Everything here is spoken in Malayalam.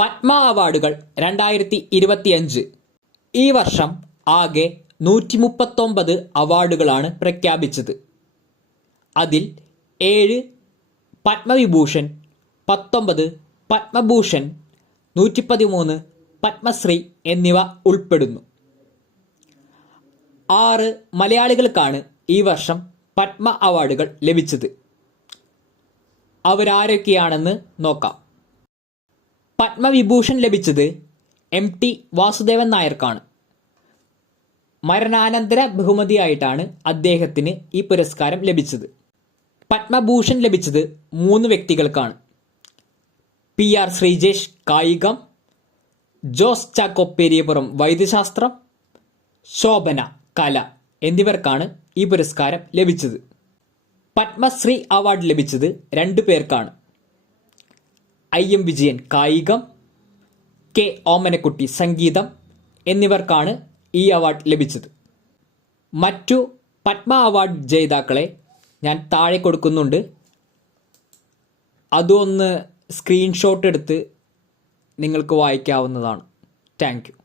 പത്മ അവാർഡുകൾ 2025. ഈ വർഷം ആകെ 139 അവാർഡുകളാണ് പ്രഖ്യാപിച്ചത്. അതിൽ 7 പത്മവിഭൂഷൺ, 19 പത്മഭൂഷൺ, 113 പത്മശ്രീ എന്നിവ ഉൾപ്പെടുന്നു. 6 മലയാളികൾക്കാണ് ഈ വർഷം പത്മ അവാർഡുകൾ ലഭിച്ചത്. അവരാരൊക്കെയാണെന്ന് നോക്കാം. പത്മവിഭൂഷൺ ലഭിച്ചത് MT വാസുദേവൻ നായർക്കാണ്. മരണാനന്തര ബഹുമതിയായിട്ടാണ് അദ്ദേഹത്തിന് ഈ പുരസ്കാരം ലഭിച്ചത്. പത്മഭൂഷൺ ലഭിച്ചത് 3 വ്യക്തികൾക്കാണ്. PR ശ്രീജേഷ് കായികം, ജോസ് ചാക്കോ പെരിയപുറം വൈദ്യശാസ്ത്രം, ശോഭന കല എന്നിവർക്കാണ് ഈ പുരസ്കാരം ലഭിച്ചത്. പത്മശ്രീ അവാർഡ് ലഭിച്ചത് 2 പേർക്കാണ്. IM വിജയൻ കായികം, K ഓമനക്കുട്ടി സംഗീതം എന്നിവർക്കാണ് ഈ അവാർഡ് ലഭിച്ചത്. മറ്റു പത്മ അവാർഡ് ജേതാക്കളെ ഞാൻ താഴെ കൊടുക്കുന്നുണ്ട്. അതൊന്ന് സ്ക്രീൻഷോട്ട് എടുത്ത് നിങ്ങൾക്ക് വായിക്കാവുന്നതാണ്. Thank you.